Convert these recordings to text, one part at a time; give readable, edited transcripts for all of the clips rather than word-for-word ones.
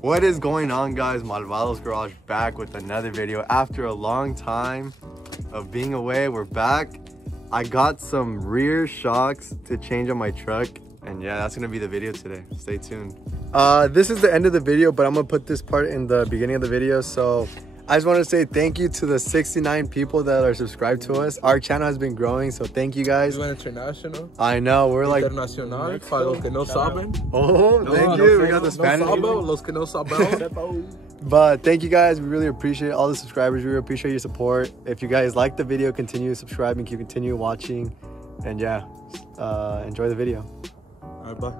What is going on, guys? Malvados Garage back with another video. After a long time of being away, we're back. I got some rear shocks to change on my truck, and yeah, that's gonna be the video today. Stay tuned. This is the end of the video, but I'm gonna put this part in the beginning of the video. So I just want to say thank you to the 69 people that are subscribed to us. Our channel has been growing, so thank you guys. We went international. I know, we're like international. Para los que no saben. Oh, thank you. We got the Spanish. Los que no saben. But thank you guys. We really appreciate all the subscribers. We really appreciate your support. If you guys like the video, continue subscribing, continue watching, and yeah, enjoy the video. All right, bye.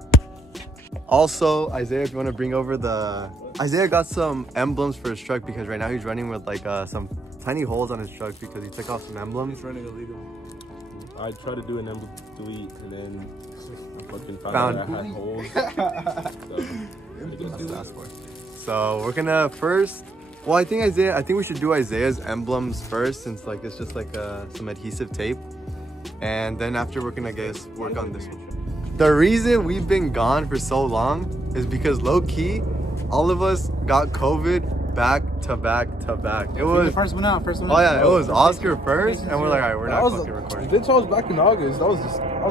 Also, Isaiah, if you want to bring over the... Isaiah got some emblems for his truck because right now he's running with like some tiny holes on his truck because he took off some emblems. He's running illegal. I tried to do an emblem delete and then I fucking found out I had holes. So we're gonna first... Well, I think we should do Isaiah's emblems first since like it's just like some adhesive tape. And then after we're gonna work on this one. The reason we've been gone for so long is because low-key, all of us got COVID back to back to back. It was the first one out. Oh yeah, it was Oscar first, and we're like, all right, we're not fucking recording. Bitch, I was back in August. I was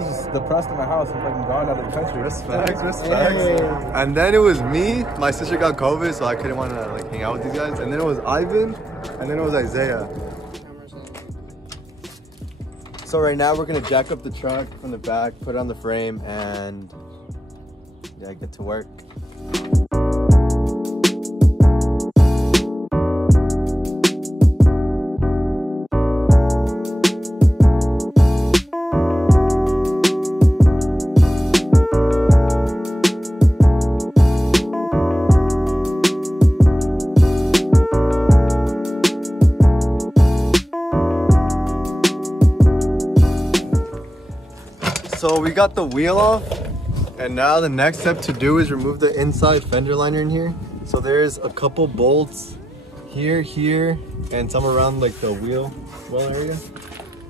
just depressed in my house and fucking gone out of the country. Respect. And then it was me. My sister got COVID, so I couldn't want to like hang out with these guys. And then it was Ivan, and then it was Isaiah. So right now we're gonna jack up the truck from the back, put it on the frame, and yeah, get to work. So we got the wheel off, and now the next step to do is remove the inside fender liner in here. So there's a couple bolts here, and some around like the wheel well area.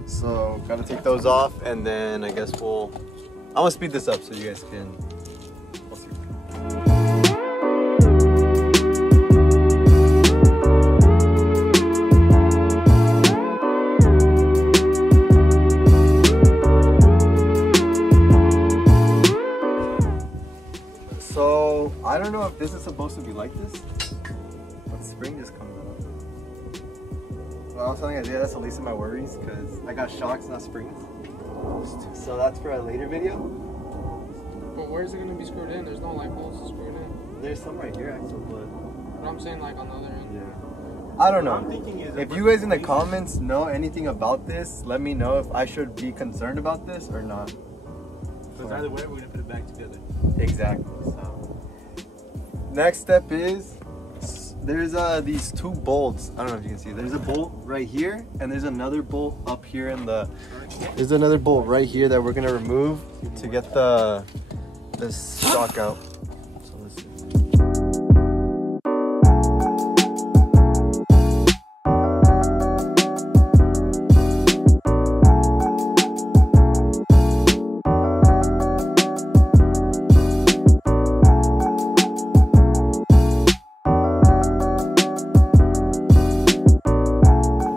So gotta take those off, and then I guess I'm gonna speed this up so you guys can. We'll see. So I don't know if this is supposed to be like this, but spring just comes out. Well, I was telling Isaiah that's the least of my worries because I got shocks, not springs. So that's for a later video. But where's it gonna be screwed in? There's no light bolts screwed in. There's some right here actually, but I'm saying like on the other end. Yeah. I don't know. If you guys in the comments know anything about this, let me know if I should be concerned about this or not. Because either way, we're gonna put it back together. Exactly. So next step is there's these two bolts. I don't know if you can see. There's a bolt right here, and there's another bolt up here in the. There's another bolt right here that we're gonna remove to get this shock out. So let's see.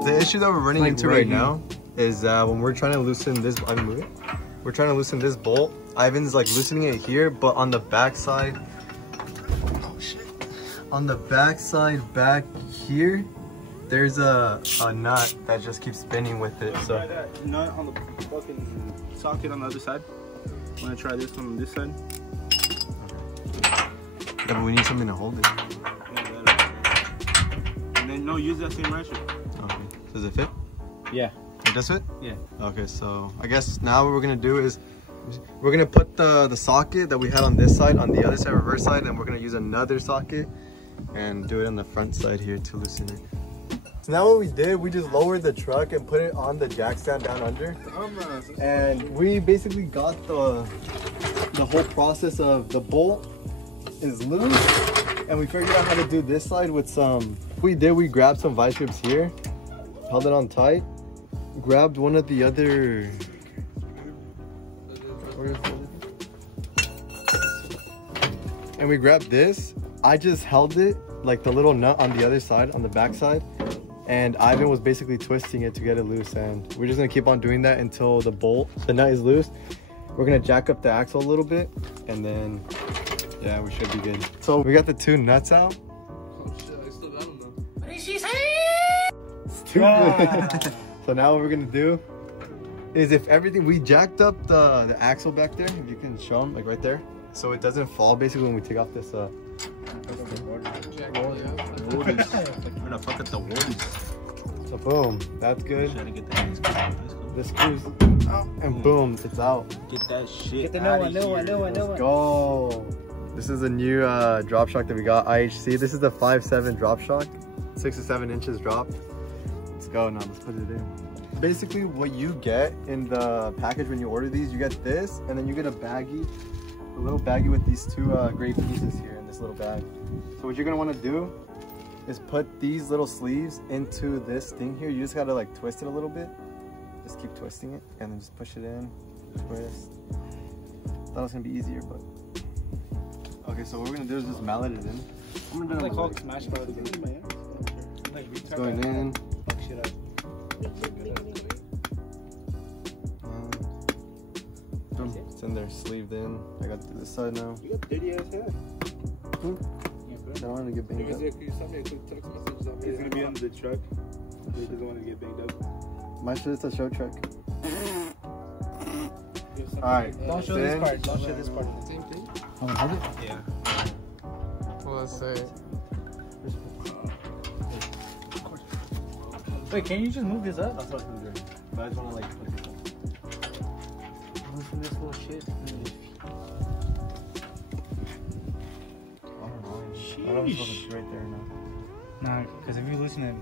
The issue that we're running into right now is when we're trying to loosen this. We're trying to loosen this bolt. Ivan's like loosening it here, but on the back side. Oh shit! On the back side, back here, there's a nut that just keeps spinning with it. So that nut on the fucking socket on the other side. I'm gonna try this one on this side. Yeah, but we need something to hold it. And then use that same ratchet. Okay. Does it fit? Yeah. It does fit? Yeah. Okay, so I guess now what we're gonna do is we're gonna put the socket that we had on this side on the other side, reverse side, and we're gonna use another socket and do it on the front side here to loosen it. So now what we did, we just lowered the truck and put it on the jack stand down under. And we basically got the whole process of the bolt is loose, and we figured out how to do this side with some. We grabbed some vice grips here, held it on tight, grabbed one of the other. And we grabbed this I just held it, like the little nut on the other side, on the back side, and Ivan was basically twisting it to get it loose, and we're just gonna keep on doing that until the nut is loose. We're gonna jack up the axle a little bit, and then, yeah, we should be good. So we got the 2 nuts out. Oh shit, I still got them though. What did she say? Stupid. So now what we're gonna do is, if everything, we jacked up the axle back there, if you can show them, like right there, so it doesn't fall basically when we take off this Jack, yeah. We're gonna fuck up the woodies. so boom, that's good. Trying to get that screw. This screws out, and boom, it's out. Get that shit. Get the outta new one. Let's go. This is a new drop shock that we got, IHC. This is the 5.7 drop shock, 6 to 7 inches drop. Let's go now, let's put it in. Basically what you get in the package when you order these, you get this, and then you get a baggie, a little baggie with these 2 gray pieces here in this little bag. So what you're gonna wanna do is put these little sleeves into this thing here. You just gotta like twist it a little bit. Just keep twisting it, and then just push it in, twist. Thought it was gonna be easier, but. Okay, so what we're gonna do is just mallet it in. I'm gonna do it on the Smash it out again. It's going in. Fuck shit up. Boom. It's in there, sleeved in. I got to this side now. You got dirty ass hair. I don't want to get banged up. Can you send me a quick text message? He's gonna be under the truck. He doesn't want to get banged up. My shit's a show truck. Alright. Don't show this part. Don't show this part. The same thing? Hold it? Yeah. Well, let's say. Wait, can you just move this up? That's what I'm doing. But I just want to like put it up. Loosen this little shit. I don't know. I don't know if it's supposed to be right there now. Nah, because if you loosen it,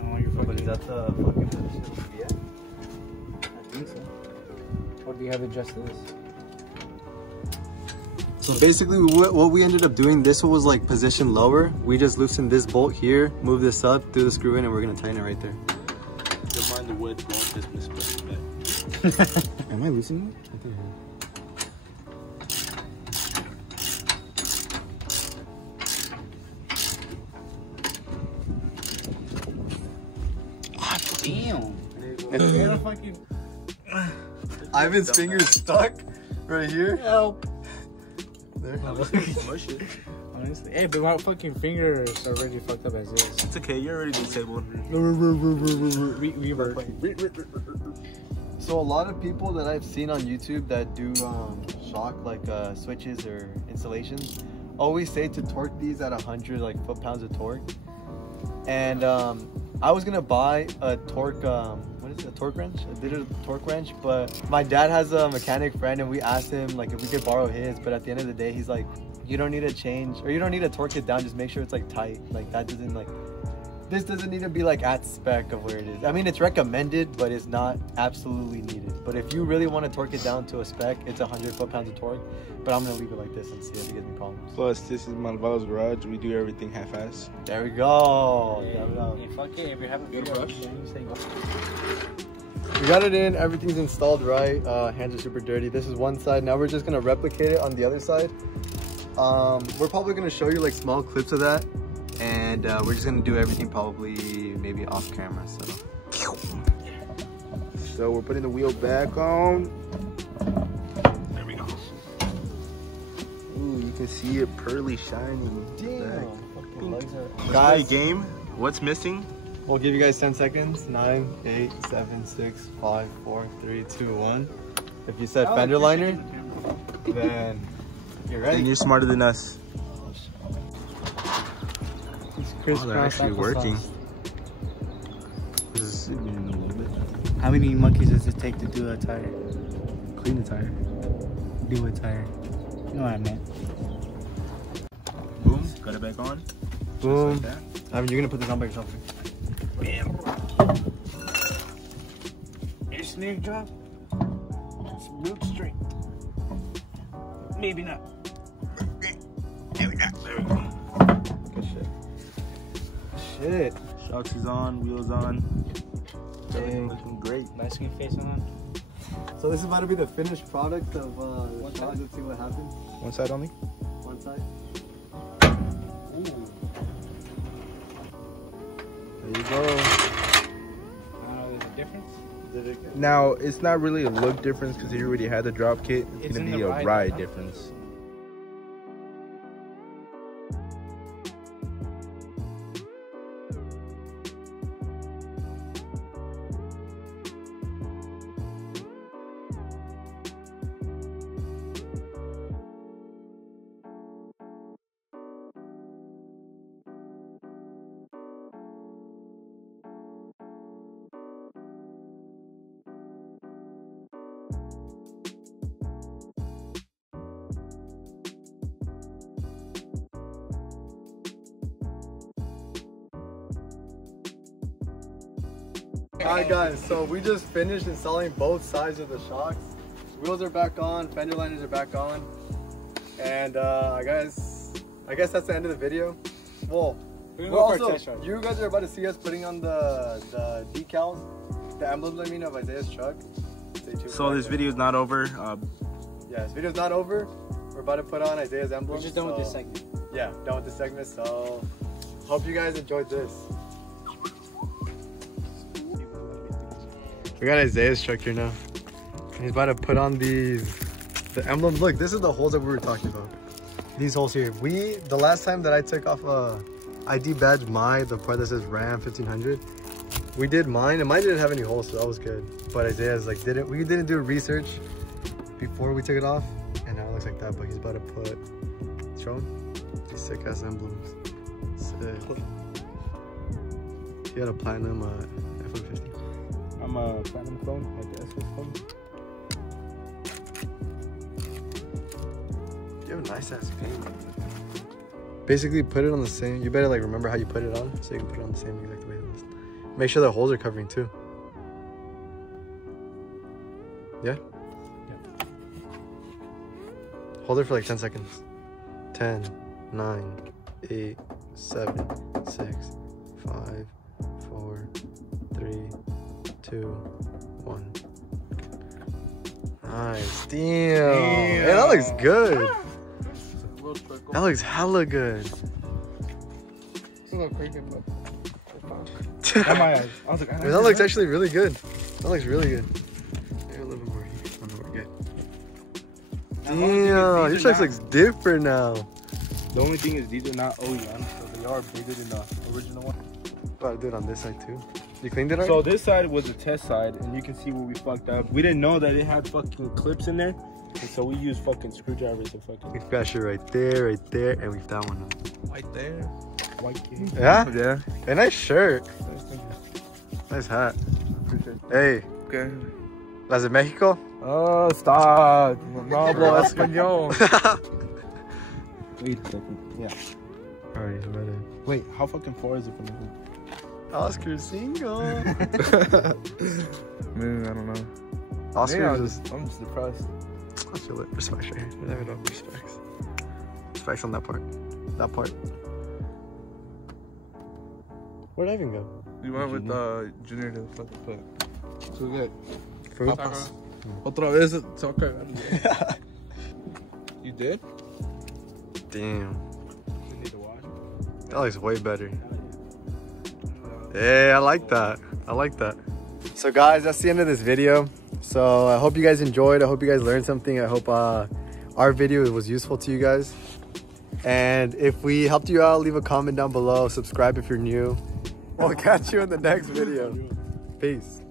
I want your But fucking. is that the fucking position? Yeah. I think so. Or do you have adjusted this? So basically what we ended up doing, this one was like positioned lower. We just loosened this bolt here, move this up, threw the screw in, and we're gonna tighten it right there. Don't mind the wood, don't just misplaced it. Am I loosening it? I think Damn. Fucking. Ivan's finger's stuck right here. Help. There. Mush it. Honestly. Hey, but my fucking finger is already fucked up as is. It's okay, you're already disabled. Reverb. So a lot of people that I've seen on YouTube that do shock like switches or installations always say to torque these at 100 like foot-pounds of torque. And I was gonna buy a torque what is it, a torque wrench? I did a torque wrench, but my dad has a mechanic friend and we asked him like if we could borrow his, but at the end of the day he's like, you don't need to change, or you don't need to torque it down, just make sure it's like tight. Like that doesn't like, this doesn't need to be like at spec of where it is. I mean, it's recommended, but it's not absolutely needed. But if you really want to torque it down to a spec, it's 100 foot-pounds of torque. But I'm gonna leave it like this and see if it gives me problems. Plus, this is Malvados garage. We do everything half-ass. There we go. Hey, There we go. hey, fuck it. If you're having Good video, brush. you say go. We got it in, everything's installed right. Hands are super dirty. This is one side. Now we're just gonna replicate it on the other side. We're probably gonna show you like small clips of that, and we're just gonna do everything probably maybe off camera. So we're putting the wheel back on. There we go. Ooh, you can see it pearly shining. Damn. Guys, game. What's missing? We'll give you guys 10 seconds. 9, 8, 7, 6, 5, 4, 3, 2, 1. If you said fender liner, then you're ready. And you're smarter than us. It's They're actually working. This is a little bit. How many monkeys does it take to do a tire? Clean a tire. Do a tire. You know what I meant. Boom. Got it back on. Boom. Just like that. Ivan, you're gonna put this on by yourself. Your snare drop. It's milk straight. Maybe not. There we go. Good shit. Shocks is on. Wheels on. Dang. Looking great. My screen face on. So this is about to be the finished product of the shot. Let's see what happens. One side only. One side. So There's a difference. now it's not really a look difference because he already had the drop kit. It's in gonna be the a ride, ride huh? difference. Alright guys, so we just finished installing both sides of the shocks. Wheels are back on, fender liners are back on. And I guess that's the end of the video. Well, you guys are about to see us putting on the decals, the emblems I mean of Isaiah's truck. Stay tuned. So this video is not over. Yeah, this video's not over. We're about to put on Isaiah's emblem. We're just done with this segment. Yeah, done with this segment. So hope you guys enjoyed this. We got Isaiah's truck here now. And he's about to put on the emblems. Look, this is the holes that we were talking about. These holes here. The last time that I took off a ID badge, the part that says Ram 1500, we did mine, and mine didn't have any holes, so that was good. But Isaiah's like, we didn't do research before we took it off, and now it looks like that. But he's about to put, show him these sick ass emblems. Sick. He had a platinum F-150. I'm a platinum clone, like the SS clone. You have a nice ass paint. Basically, put it on the same. You better like remember how you put it on, so you can put it on the same exact way it is. Make sure the holes are covering too. Yeah. Hold it for like 10 seconds. 10, 9, 8, 7, 6, 5, 4, 3, 2, 1. Nice. Damn. Hey, that looks good. That looks hella good. It's a little creepy, but My eyes. I was like, That looks actually really good. That looks really good. Maybe a little bit more here. Oh, no, we're good. Damn, your truck looks different now. The only thing is these are not OEM, so they are bigger than the original one. Gotta do it on this side too. You cleaned it already? So this side was the test side, and you can see where we fucked up. We didn't know that it had fucking clips in there, and so we used fucking screwdrivers to fucking. We've got shit right there, and we've that one. right there. White Yeah? Yeah. A nice shirt. Nice hat. Hey. Okay. Las de Mexico? Oh, stop. No hablo español. Wait a second. Yeah. Alright, I'm ready. Wait, how fucking far is it from here? Oscar single. Man, I don't know. Oscar Man, just. I'm just depressed. I feel it. Respects right here. You never know. Respects. Respects on that part. That part. Where'd I even go? You went with Junior to fucking put. So good. Fruit? Otra vez se va a cagar. You did? Damn. We need to wash. That looks way better. Yeah, I like that. I like that. So guys, that's the end of this video. So I hope you guys enjoyed. I hope you guys learned something. I hope our video was useful to you guys. And if we helped you out, leave a comment down below. Subscribe if you're new. We'll catch you in the next video. Peace.